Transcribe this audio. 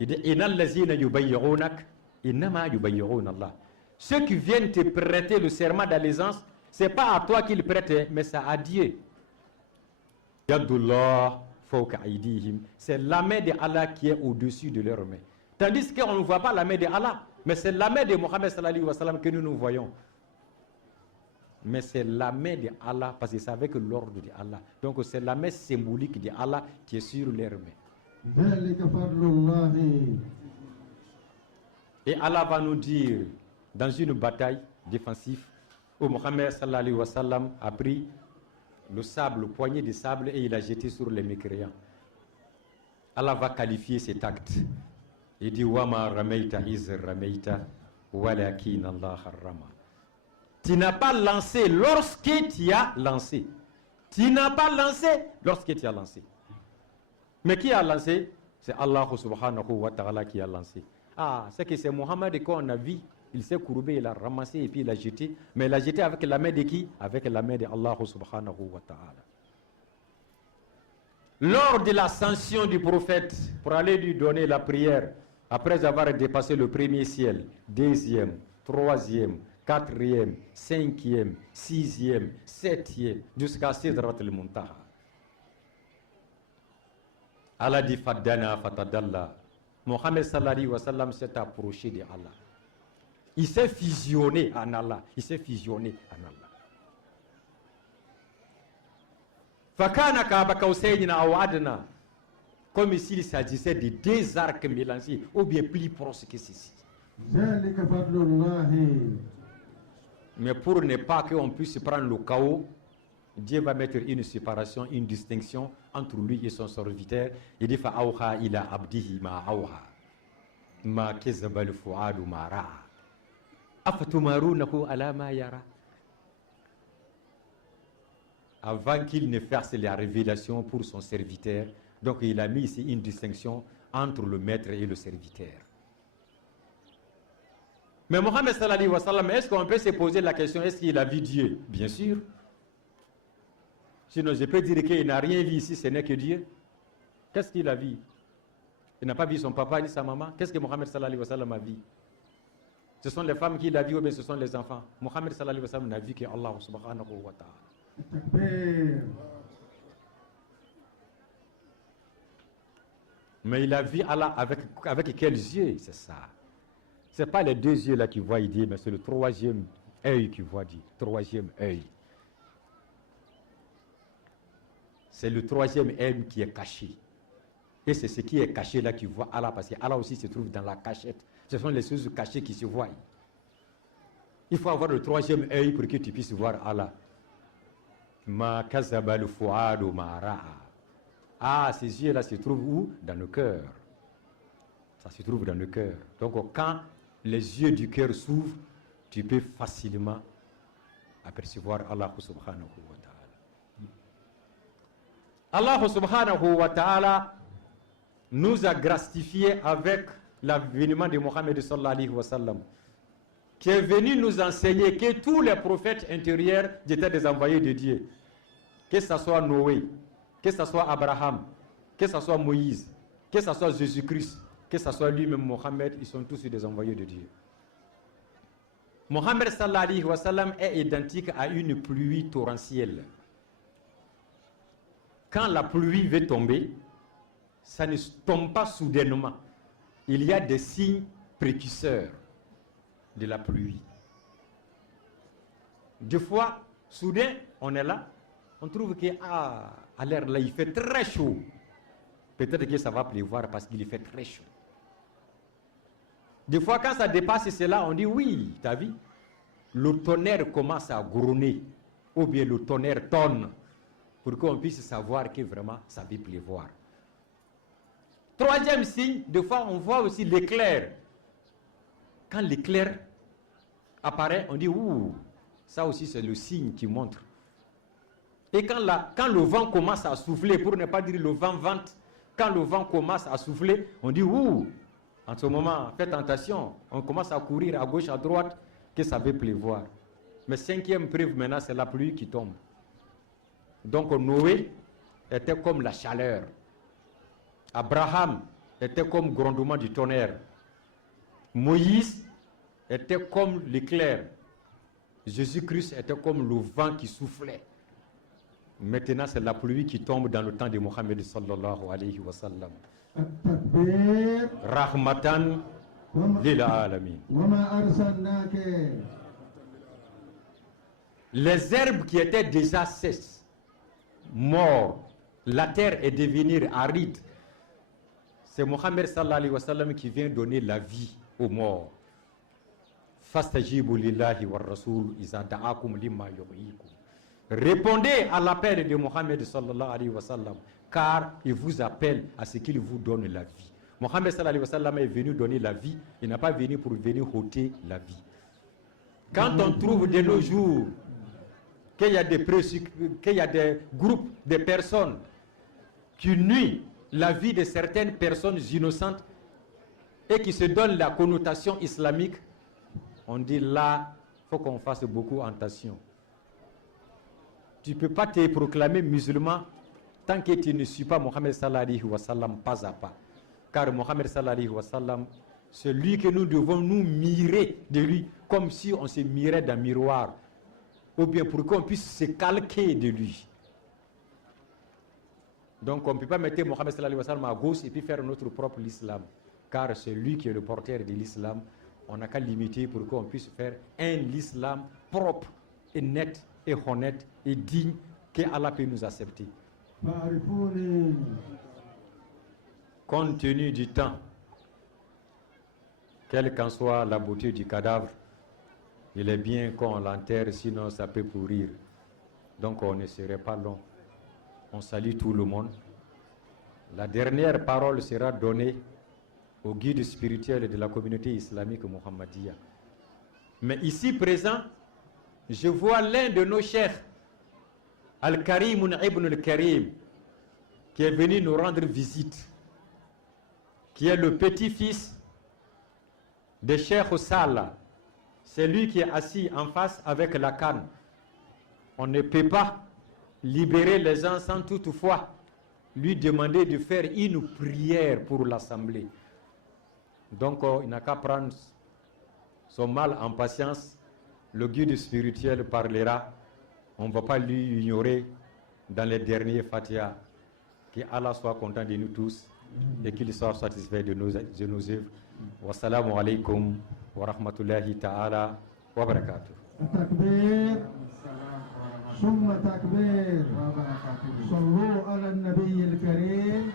Il dit Innal lazina yubayyi'unak innama yubayyi'una Allah. Ceux qui viennent te prêter le serment d'allégeance, c'est pas à toi qu'ils prêtent, mais c'est à Dieu. Yadullah fawqa aydihim. C'est la main de Allah qui est au-dessus de leurs mains. Tandis qu'on ne voit pas la main de Allah, mais c'est la main de Mohammed sallallahu alayhi wa sallam que nous voyons. Mais c'est la main de Allah, parce que c'est avec l'ordre de Allah. Donc c'est la main symbolique de Allah qui est sur leurs mains. Et Allah va nous dire, dans une bataille défensive, où Mohammed sallallahu alayhi wa sallam a pris le sable, le poignet de sable, et il a jeté sur les mécréants. Allah va qualifier cet acte. Il dit Wama ramaita iz ramaita walakin Allah harrama. Tu n'as pas lancé lorsque tu as lancé. Tu n'as pas lancé lorsque tu as lancé. Mais qui a lancé? C'est Allah subhanahu wa ta'ala qui a lancé. Ah, c'est que c'est Mohammed qu'on a vu. Il s'est courbé, il a ramassé et puis il a jeté. Mais il a jeté avec la main de qui? Avec la main de Allah subhanahu wa ta'ala. Lors de l'ascension du prophète, pour aller lui donner la prière, après avoir dépassé le premier ciel, deuxième, troisième, quatrième, cinquième, sixième, septième, jusqu'à Sidrat al-Muntaha. Allah dit Faddana fatadalla. Mohammed sallallahu alayhi wa sallam s'est approché de Allah. Il s'est fusionné en Allah. Il s'est fusionné en Allah. Fakana Kaaba Kausayna aw adna. Comme s'il s'agissait de deux arcs mélangés, ou bien plus proches que ceci. Mais pour ne pas qu'on puisse prendre le chaos, Dieu va mettre une séparation, une distinction entre lui et son serviteur. Il dit Fa'awha ila abdihi ma awha. Ma kezaba al-fu'adu ma ra'a. Afatumarunahu ala ma yara. Avant qu'il ne fasse la révélation pour son serviteur, donc il a mis ici une distinction entre le maître et le serviteur. Mais Mohammed sallallahu alayhi wa sallam, est-ce qu'on peut se poser la question, est-ce qu'il a vu Dieu? Bien sûr. Sinon je peux dire qu'il n'a rien vu ici, ce n'est que Dieu. Qu'est-ce qu'il a vu? Il n'a pas vu son papa ni sa maman. Qu'est-ce que Mohammed sallallahu alayhi wa sallam a vu? Ce sont les femmes qu'il a vu ou bien ce sont les enfants? Mohammed sallallahu alayhi wa sallam n'a vu que Allah subhanahu wa ta'ala. Mais il a vu Allah avec quels yeux? C'est ça. Ce n'est pas les deux yeux là qui voient Dieu, mais c'est le troisième œil qui voit Dieu. Troisième œil. C'est le troisième œil qui est caché. Et c'est ce qui est caché là qui voit Allah, parce qu'Allah aussi se trouve dans la cachette. Ce sont les choses cachées qui se voient. Il faut avoir le troisième œil pour que tu puisses voir Allah. Ma kazabal fuadu ma ra'a. Ah, ces yeux-là se trouvent où? Dans le cœur. Ça se trouve dans le cœur. Donc quand les yeux du cœur s'ouvrent, tu peux facilement apercevoir Allah subhanahu wa ta'ala. Allah subhanahu wa ta'ala nous a gracifié avec l'avènement de Mohammed sallallahu alayhi wa sallam, qui est venu nous enseigner que tous les prophètes intérieurs étaient des envoyés de Dieu. Que ce soit Noé, que ce soit Abraham, que ce soit Moïse, que ce soit Jésus-Christ, que ce soit lui-même Mohammed, ils sont tous des envoyés de Dieu. Mohammed sallallahu alayhi wa sallam est identique à une pluie torrentielle. Quand la pluie veut tomber, ça ne tombe pas soudainement. Il y a des signes précurseurs de la pluie. Des fois, soudain, on est là, on trouve que à l'air là, il fait très chaud. Peut-être que ça va pleuvoir parce qu'il fait très chaud. Des fois, quand ça dépasse cela, on dit oui, tu as vu, le tonnerre commence à grogner, ou bien le tonnerre tonne, pour qu'on puisse savoir que vraiment ça va pleuvoir. Troisième signe, des fois on voit aussi l'éclair. Quand l'éclair apparaît, on dit ouh, ça aussi c'est le signe qui montre. Et quand le vent commence à souffler, pour ne pas dire le vent vente, quand le vent commence à souffler, on dit ouh, en ce moment, faites attention, on commence à courir à gauche, à droite, que ça va pleuvoir. Mais cinquième preuve maintenant, c'est la pluie qui tombe. Donc Noé était comme la chaleur. Abraham était comme grondement du tonnerre. Moïse était comme l'éclair. Jésus-Christ était comme le vent qui soufflait. Maintenant, c'est la pluie qui tombe dans le temps de Mohammed sallallahu alayhi wa sallam. Rahmatan lil alamin. Les herbes qui étaient déjà sèches, mortes, la terre est devenue aride. C'est Mohammed sallallahu alayhi wa sallam qui vient donner la vie aux morts. Fastajibu lillahi wa rasul iza da'akum lima yuhyikum. Répondez à l'appel de Mohammed sallallahu alayhi wa sallam, car il vous appelle à ce qu'il vous donne la vie. Mohammed sallallahu alayhi wa sallam est venu donner la vie, il n'a pas venu pour venir ôter la vie. Quand on trouve de nos jours qu'il y a des groupes de personnes qui nuisent la vie de certaines personnes innocentes et qui se donnent la connotation islamique, on dit là, il faut qu'on fasse beaucoup attention. Tu ne peux pas te proclamer musulman tant que tu ne suis pas Mohammed sallallahu alayhi wa sallam pas à pas. Car Mohammed sallallahu alayhi wa sallam, c'est lui que nous devons nous mirer de lui, comme si on se mirait d'un miroir, ou bien pour qu'on puisse se calquer de lui. Donc on ne peut pas mettre Mohammed sallallahu alayhi wa sallam à gauche et puis faire notre propre islam, car c'est lui qui est le porteur de l'islam. On n'a qu'à limiter pour qu'on puisse faire un islam propre et net et honnête et digne que Allah peut nous accepter. Compte tenu du temps, quelle qu'en soit la beauté du cadavre, il est bien qu'on l'enterre, sinon ça peut pourrir. Donc on ne serait pas long. On salue tout le monde. La dernière parole sera donnée au guide spirituel de la communauté islamique Muhammadiyya. Mais ici présent, je vois l'un de nos cheikhs, Al-Karim ibn al-Karim, qui est venu nous rendre visite, qui est le petit-fils de Cheikh Salah. C'est lui qui est assis en face avec la canne. On ne peut pas libérer les gens sans toutefois lui demander de faire une prière pour l'assemblée. Donc il n'a qu'à prendre son mal en patience. Le guide spirituel parlera. On ne va pas lui ignorer dans les derniers Fatiha. Que Allah soit content de nous tous et qu'il soit satisfait de nos œuvres. Wassalamu alaikum wa rahmatullahi ta'ala wa barakatuh. Takbir, summa takbir, sallu ala nabi al-karim.